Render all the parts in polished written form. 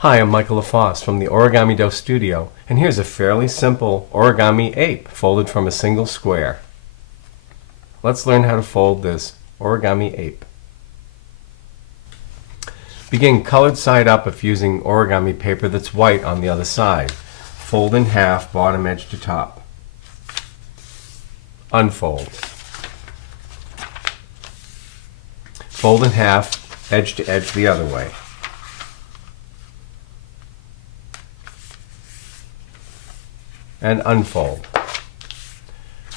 Hi, I'm Michael LaFosse from the Origami Dough Studio, and here's a fairly simple origami ape folded from a single square. Let's learn how to fold this origami ape. Begin colored side up if using origami paper that's white on the other side. Fold in half, bottom edge to top. Unfold. Fold in half, edge to edge the other way. And unfold.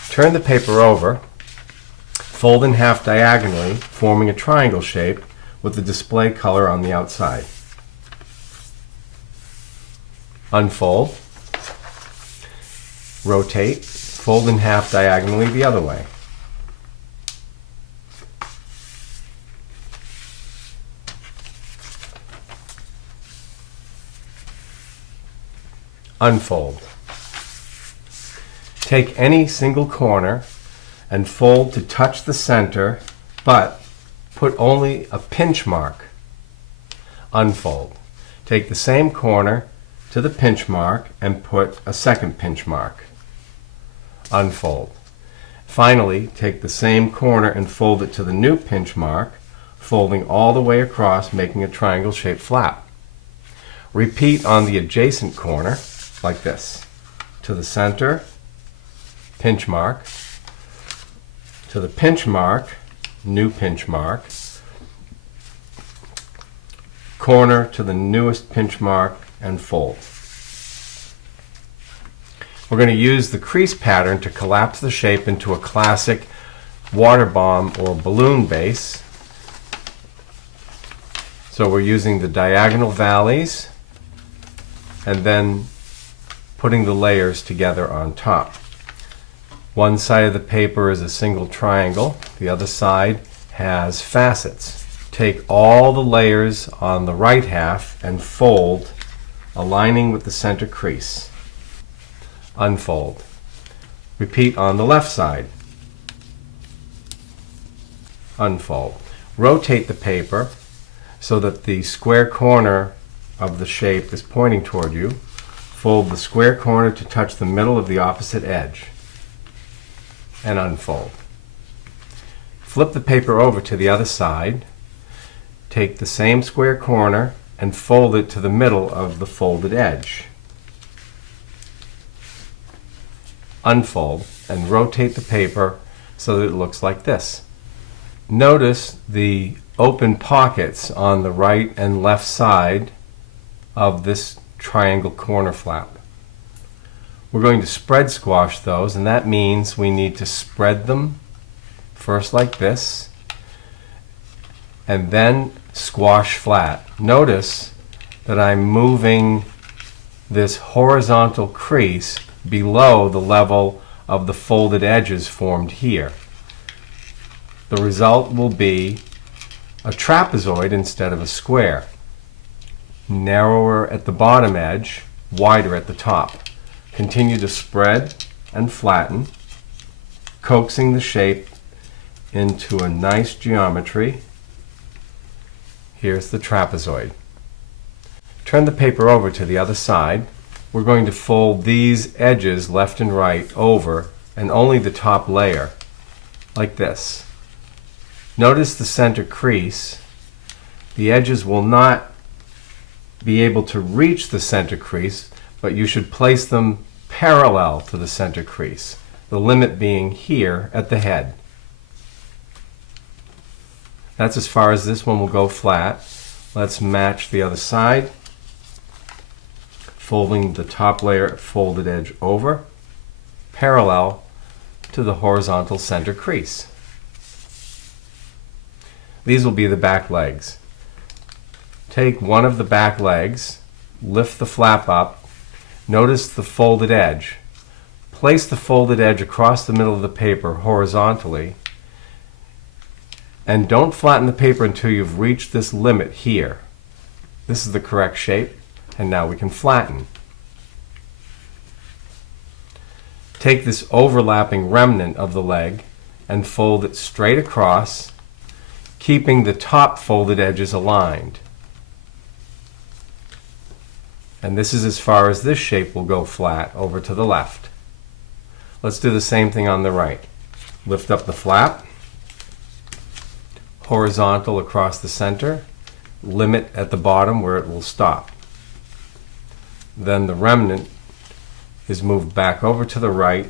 Turn the paper over, fold in half diagonally, forming a triangle shape with the display color on the outside. Unfold, rotate, fold in half diagonally the other way. Unfold. Take any single corner and fold to touch the center, but put only a pinch mark. Unfold. Take the same corner to the pinch mark and put a second pinch mark. Unfold. Finally, take the same corner and fold it to the new pinch mark, folding all the way across, making a triangle-shaped flap. Repeat on the adjacent corner, like this. To the center, pinch mark, to the pinch mark, new pinch mark, corner to the newest pinch mark, and fold. We're going to use the crease pattern to collapse the shape into a classic water bomb or balloon base. So we're using the diagonal valleys and then putting the layers together on top. One side of the paper is a single triangle, the other side has facets. Take all the layers on the right half and fold, aligning with the center crease. Unfold. Repeat on the left side. Unfold. Rotate the paper so that the square corner of the shape is pointing toward you. Fold the square corner to touch the middle of the opposite edge. And unfold. Flip the paper over to the other side. Take the same square corner and fold it to the middle of the folded edge. Unfold and rotate the paper so that it looks like this. Notice the open pockets on the right and left side of this triangle corner flap. We're going to spread squash those, and that means we need to spread them first like this and then squash flat. Notice that I'm moving this horizontal crease below the level of the folded edges formed here. The result will be a trapezoid instead of a square. Narrower at the bottom edge, wider at the top. Continue to spread and flatten, coaxing the shape into a nice geometry. Here's the trapezoid. Turn the paper over to the other side. We're going to fold these edges left and right over, and only the top layer, like this. Notice the center crease. The edges will not be able to reach the center crease, but you should place them parallel to the center crease, the limit being here at the head. That's as far as this one will go flat. Let's match the other side, folding the top layer folded edge over, parallel to the horizontal center crease. These will be the back legs. Take one of the back legs, lift the flap up, notice the folded edge. Place the folded edge across the middle of the paper horizontally, and don't flatten the paper until you've reached this limit here. This is the correct shape, and now we can flatten. Take this overlapping remnant of the leg and fold it straight across, keeping the top folded edges aligned. And this is as far as this shape will go flat over to the left. Let's do the same thing on the right. Lift up the flap, horizontal across the center, limit at the bottom where it will stop. Then the remnant is moved back over to the right.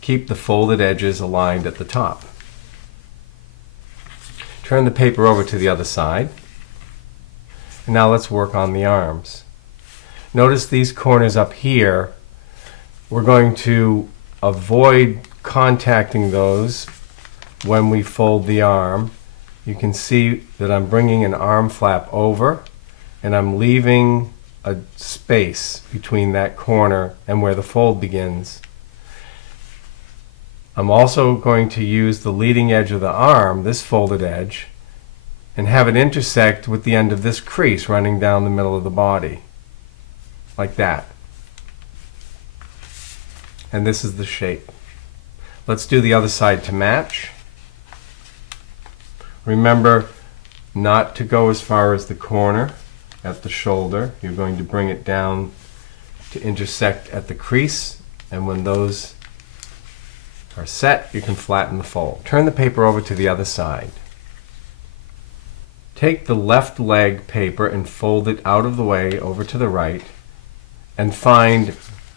Keep the folded edges aligned at the top. Turn the paper over to the other side. And now let's work on the arms. Notice these corners up here. We're going to avoid contacting those when we fold the arm. You can see that I'm bringing an arm flap over and I'm leaving a space between that corner and where the fold begins. I'm also going to use the leading edge of the arm, this folded edge, and have it intersect with the end of this crease running down the middle of the body, like that. And this is the shape. Let's do the other side to match. Remember not to go as far as the corner at the shoulder. You're going to bring it down to intersect at the crease, and when those are set, you can flatten the fold. Turn the paper over to the other side. Take the left leg paper and fold it out of the way over to the right, and find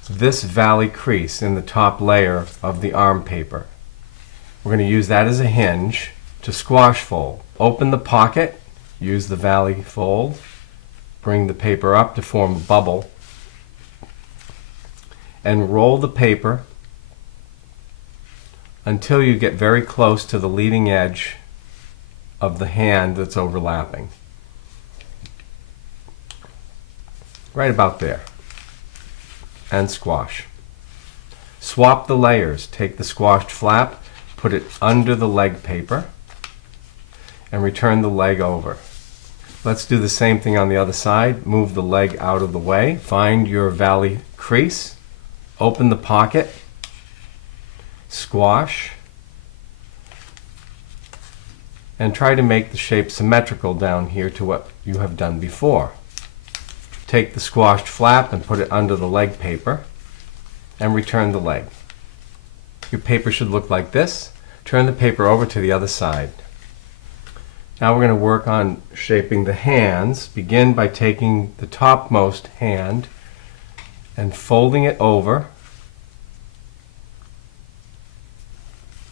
this valley crease in the top layer of the arm paper. We're going to use that as a hinge to squash fold. Open the pocket, use the valley fold, bring the paper up to form a bubble, and roll the paper until you get very close to the leading edge of the hand that's overlapping. Right about there. And squash. Swap the layers. Take the squashed flap, put it under the leg paper, and return the leg over. Let's do the same thing on the other side. Move the leg out of the way. Find your valley crease. Open the pocket. Squash. And try to make the shape symmetrical down here to what you have done before. Take the squashed flap and put it under the leg paper and return the leg. Your paper should look like this. Turn the paper over to the other side. Now we're going to work on shaping the hands. Begin by taking the topmost hand and folding it over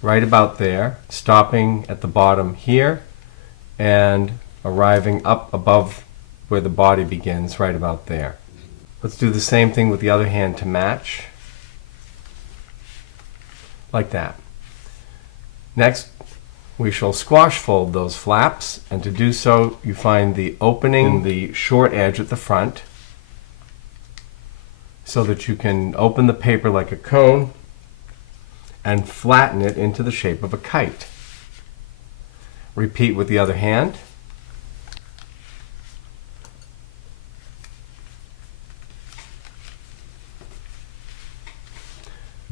right about there, stopping at the bottom here and arriving up above where the body begins, right about there. Let's do the same thing with the other hand to match, like that. Next, we shall squash fold those flaps, and to do so you find the opening in the short edge at the front so that you can open the paper like a cone and flatten it into the shape of a kite. Repeat with the other hand.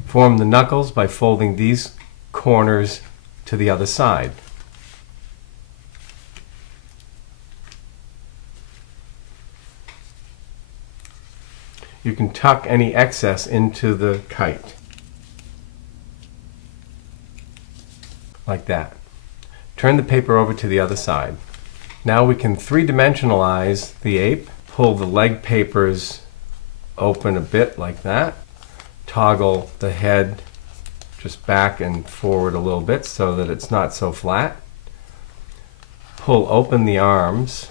Form the knuckles by folding these corners to the other side. You can tuck any excess into the kite, like that. Turn the paper over to the other side. Now we can three-dimensionalize the ape. Pull the leg papers open a bit like that. Toggle the head just back and forward a little bit so that it's not so flat. Pull open the arms.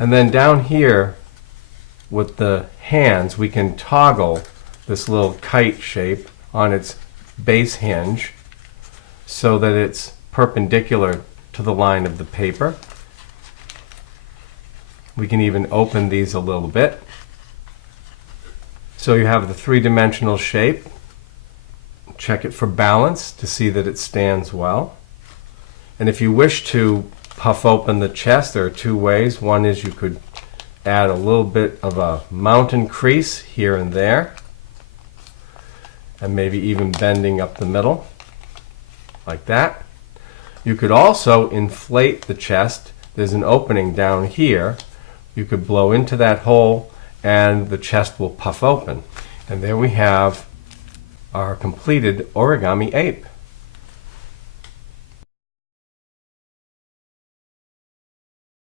And then down here with the hands we can toggle this little kite shape on its base hinge so that it's perpendicular to the line of the paper. We can even open these a little bit. So you have the three-dimensional shape. Check it for balance to see that it stands well. And if you wish to puff open the chest, there are two ways. One is you could add a little bit of a mountain crease here and there, and maybe even bending up the middle, like that. You could also inflate the chest. there's an opening down here. You could blow into that hole and the chest will puff open. And there we have our completed origami ape.